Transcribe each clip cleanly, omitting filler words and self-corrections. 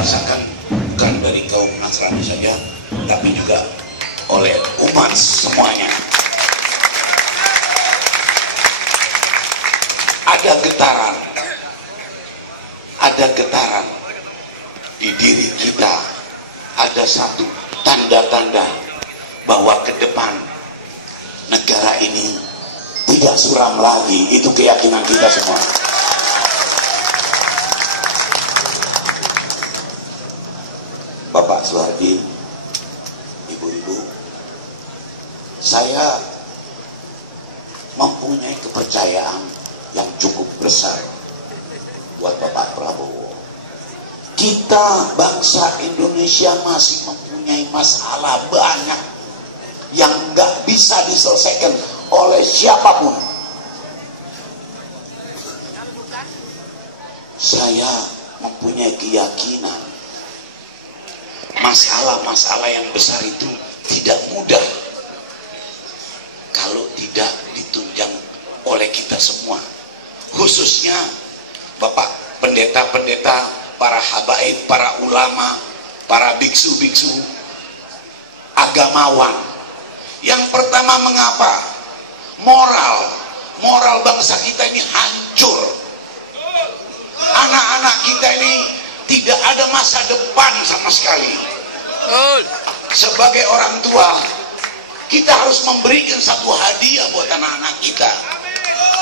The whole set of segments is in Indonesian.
dirasakan bukan dari kaum Nasrani saja, tapi juga oleh umat semuanya. Ada getaran di diri kita, ada satu tanda-tanda bahwa ke depan negara ini tidak suram lagi. Itu keyakinan kita semua. Bapak Soehardi, ibu-ibu, saya mempunyai kepercayaan yang cukup besar buat Bapak Prabowo. Kita bangsa Indonesia masih mempunyai masalah banyak yang nggak bisa diselesaikan oleh siapapun. Saya mempunyai keyakinan masalah-masalah yang besar itu tidak mudah kalau tidak ditunjang oleh kita semua, khususnya Bapak pendeta-pendeta, para habaib, para ulama, para biksu-biksu, agamawan. Yang pertama, mengapa moral bangsa kita ini hancur? Anak-anak kita ini tidak ada masa depan sama sekali. Sebagai orang tua, kita harus memberikan satu hadiah buat anak-anak kita.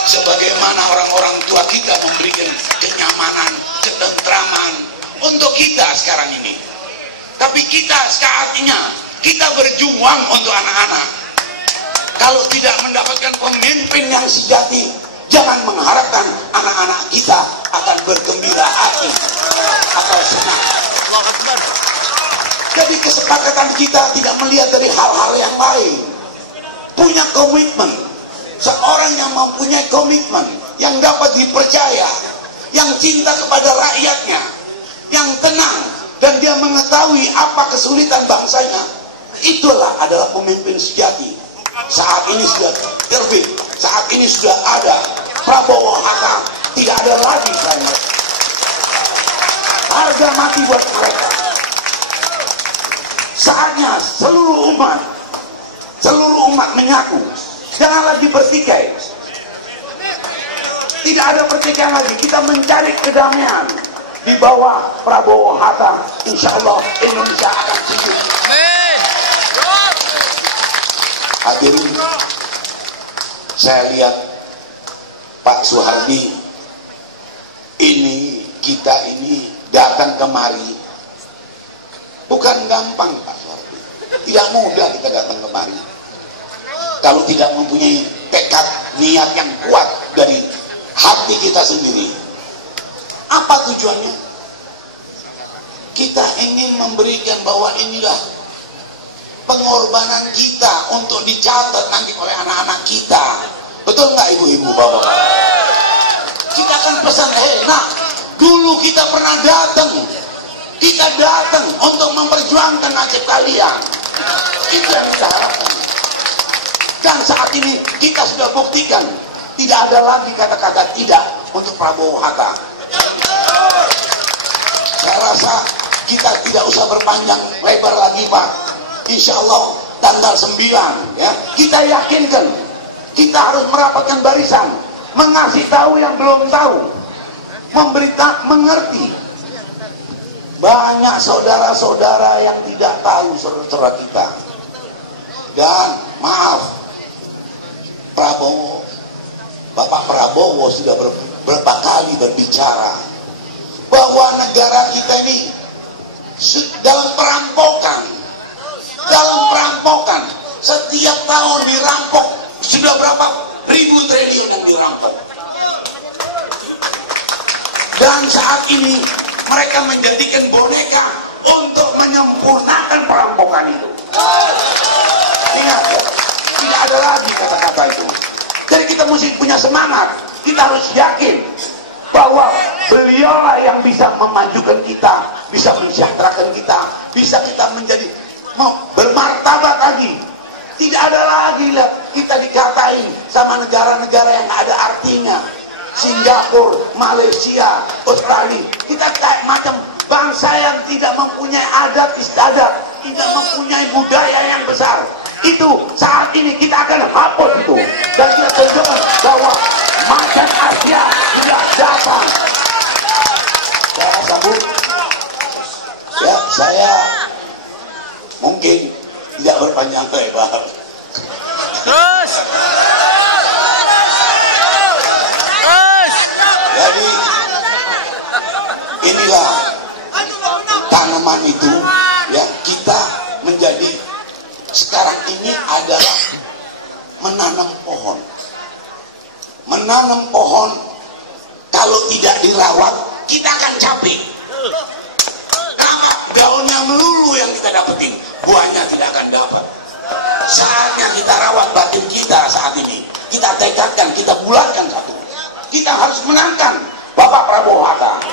Sebagaimana orang-orang tua kita memberikan kenyamanan, ketentraman untuk kita sekarang ini. Tapi kita saatnya kita berjuang untuk anak-anak. Kalau tidak mendapatkan pemimpin yang sejati, jangan mengharapkan anak-anak kita akan bergembira hati atau senang. Jadi kesepakatan kita tidak melihat dari hal-hal yang lain. Punya komitmen. Seorang yang mempunyai komitmen, yang dapat dipercaya, yang cinta kepada rakyatnya, yang tenang, dan dia mengetahui apa kesulitan bangsanya, itulah adalah pemimpin sejati. Saat ini sudah terbit, saat ini sudah ada Prabowo Hatta, tidak ada lagi saya. Harga mati buat mereka. Saatnya seluruh umat menyatu. Jangan lagi bertikai. Tidak ada pertikaian lagi. Kita mencari kedamaian di bawah Prabowo Hatta. Insya Allah Indonesia akan sejuk. Hadirin, saya lihat Pak Soehardi ini, kita ini datang kemari bukan gampang, Pak Soehardi. Tidak mudah kita datang kemari kalau tidak mempunyai tekad niat yang kuat dari hati kita sendiri. Apa tujuannya? Kita ingin memberikan bahwa inilah pengorbanan kita untuk dicatat nanti oleh anak-anak kita. Betul nggak ibu-ibu, bapak-bapak? Kita akan pesan, nah dulu kita pernah datang, kita datang untuk memperjuangkan nasib kalian. Itu yang kita harapkan. Dan saat ini kita sudah buktikan tidak ada lagi kata-kata tidak untuk Prabowo Hatta. Saya rasa kita tidak usah berpanjang lebar lagi, Pak. Insya Allah tanggal 9 ya, kita yakinkan, kita harus merapatkan barisan, mengasih tahu yang belum tahu, mengerti. Banyak saudara-saudara yang tidak tahu saudara kita. Dan maaf, Prabowo, Bapak Prabowo sudah beberapa kali berbicara bahwa negara kita ini dalam perampokan. Setiap tahun dirampok, sudah berapa ribu triliun yang dirampok. Dan saat ini mereka menjadikan boneka untuk menyempurnakan perampokan itu. Ingat, tidak ada lagi kata-kata itu. Jadi kita mesti punya semangat. Kita harus yakin bahwa beliaulah yang bisa memajukan kita, bisa mensejahterakan kita, bisa kita menjadi bermartabat lagi. Tidak ada lagi lah kita dikatain sama negara-negara yang ada artinya. Singapura, Malaysia, Australia, kita kayak macam bangsa yang tidak mempunyai adat istiadat, tidak mempunyai budaya yang besar. Itu saat ini kita akan hapus itu, dan kita tunjukkan bahwa macan Asia tidak datang. Saya sambut. Ya, saya mungkin tidak berpanjang lebar. Terus. Jadi inilah tanaman itu, ya, kita menjadi sekarang ini adalah menanam pohon. Menanam pohon kalau tidak dirawat kita akan capek. Karena daunnya melulu yang kita dapetin, buahnya tidak akan dapat. Saatnya kita rawat batin kita saat ini. Kita tekadkan, kita bulatkan satu. Kita harus menangkan Bapak Prabowo Hatta.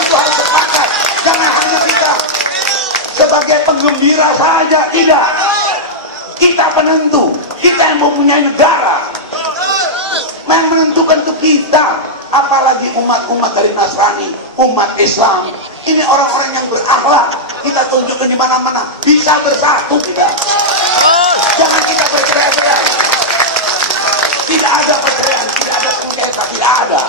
Itu harus sepakat. Jangan hanya kita sebagai penggembira saja, tidak. Kita penentu, kita yang mempunyai negara, yang menentukan ke kita. Apalagi umat-umat dari Nasrani, umat Islam, ini orang-orang yang berakhlak. Kita tunjukkan di mana-mana, bisa bersatu kita. Jangan kita bercerai-berai. Tidak ada perceraian, tidak ada sengketa, tidak ada.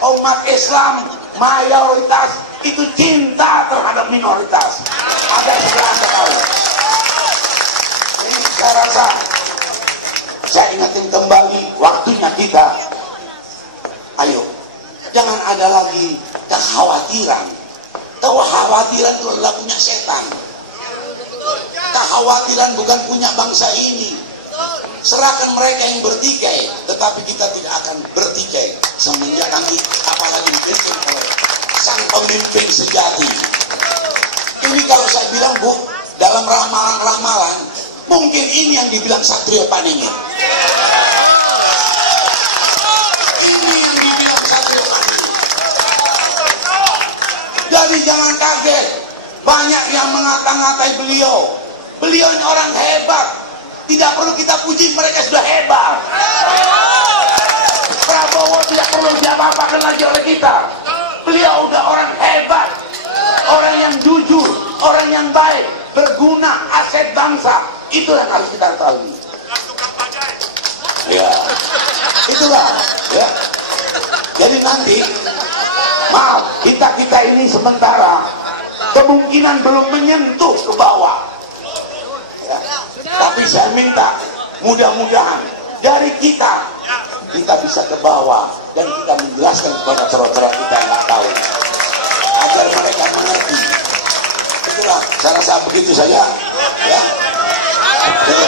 Umat Islam mayoritas itu cinta terhadap minoritas. Ada sudah Anda tahu. Jadi saya rasa, saya ingatin kembali waktunya kita. Ayo, jangan ada lagi kekhawatiran. Kekhawatiran itu adalah punya setan. Kekhawatiran bukan punya bangsa ini. Serahkan mereka yang bertikai, tetapi kita tidak akan bertikai semenjak nanti apalagi dipimpin oleh sang pemimpin sejati. Ini kalau saya bilang, Bu, dalam ramalan-ramalan mungkin ini yang dibilang Satrio Paningin. Ini yang dibilang Satrio Paningin. Jadi jangan kaget, banyak yang mengata-ngatai beliau. Beliau ini orang hebat. Tidak perlu kita puji, mereka sudah hebat. Prabowo tidak perlu diapa-apakan lagi oleh kita. Beliau udah orang hebat, orang yang jujur, orang yang baik, berguna, aset bangsa. Itulah yang harus kita tahu. Ya, itulah. Ya. Jadi nanti, maaf, kita ini sementara kemungkinan belum menyentuh ke bawah. Ya. Tapi saya minta mudah-mudahan dari kita bisa ke bawah dan kita menjelaskan kepada saudara-saudara kita yang nggak tahu agar mereka mengerti. Itulah saya rasa begitu saja. Ya. Jadi,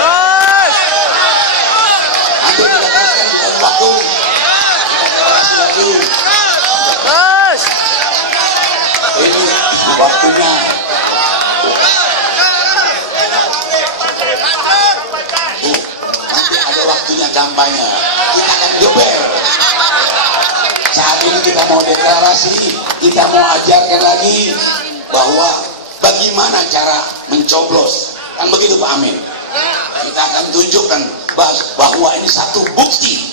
nanti kita teruskan di dalam waktu. Kita kasih lagi. Ini waktunya. Nanti ada waktunya kampanye, kita akan geber. Saat ini kita mau deklarasi, kita mau ajarkan lagi bahwa bagaimana cara mencoblos, kan begitu Pak Amin. Kita akan tunjukkan bahwa ini satu bukti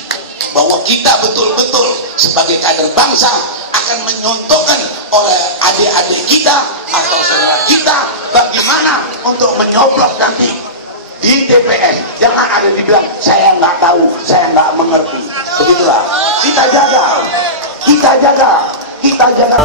bahwa kita betul-betul sebagai kader bangsa akan menyontohkan oleh adik-adik kita atau saudara kita bagaimana untuk menyoblos nanti di TPS. Jangan ada dibilang saya nggak tahu, saya nggak mengerti. Begitulah kita jaga, kita jaga, kita jaga.